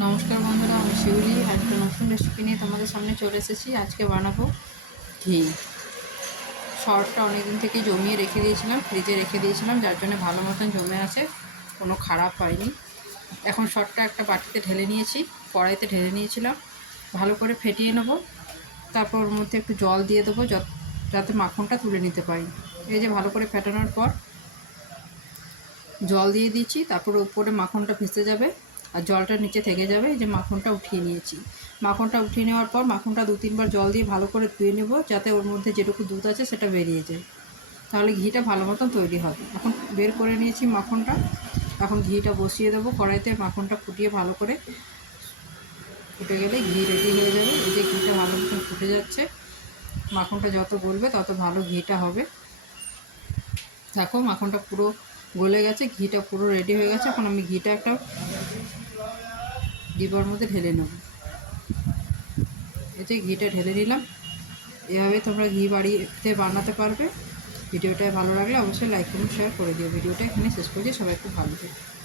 নমস্কার বন্ধুরা, আমি শিউলি আর একটা নতুন রেসিপি নিয়ে তোমাদের সামনে চলে এসেছি। আজকে বানাবো ঘি। সরটা অনেকদিন থেকে জমিয়ে রেখে দিয়েছিলাম, ফ্রিজে রেখে দিয়েছিলাম, যার জন্য ভালো মতন জমে আছে, কোনো খারাপ হয়নি। এখন সরটা একটা বাটিতে ঢেলে নিয়েছি, কড়াইতে ঢেলে নিয়েছিলাম, ভালো করে ফেটিয়ে নেব। তারপর ওর মধ্যে একটু জল দিয়ে দেবো যাতে মাখনটা তুলে নিতে পারি। এই যে ভালো করে ফেটানোর পর জল দিয়ে দিচ্ছি, তারপর উপরে মাখনটা ভেসে যাবে আর জলটা নিচে থেকে যাবে। এই যে মাখনটা উঠিয়ে নিয়েছি। মাখনটা উঠিয়ে নেওয়ার পর মাখনটা 2-3 বার জল দিয়ে ভালো করে ধুয়ে নেব, যাতে ওর মধ্যে যেটুকু দুধ আছে সেটা বেরিয়ে যায়, তাহলে ঘিটা ভালো মতন তৈরি হবে। এখন বের করে নিয়েছি মাখনটা। এখন ঘিটা বসিয়ে দেবো কড়াইতে। মাখনটা ফুটিয়ে ভালো করে ফুটে গেলে ঘি রেডি হয়ে যাবে। এই যে ঘিটা ভালো মতন ফুটে যাচ্ছে, মাখনটা যত গলবে তত ভালো ঘিটা হবে। দেখো মাখনটা পুরো গলে গেছে, ঘিটা পুরো রেডি হয়ে গেছে। এখন আমি ঘিটা একটা ডিবার মধ্যে ঢেলে নেব। এতে ঘিটা ঢেলে নিলাম। এভাবে তোমরা ঘি বাড়িতে বানাতে পারবে। ভিডিওটা ভালো লাগলে অবশ্যই লাইক কমেন্ট শেয়ার করে দিও। ভিডিওটা এখানে শেষ করছি। সবাই খুব ভালো থেকো।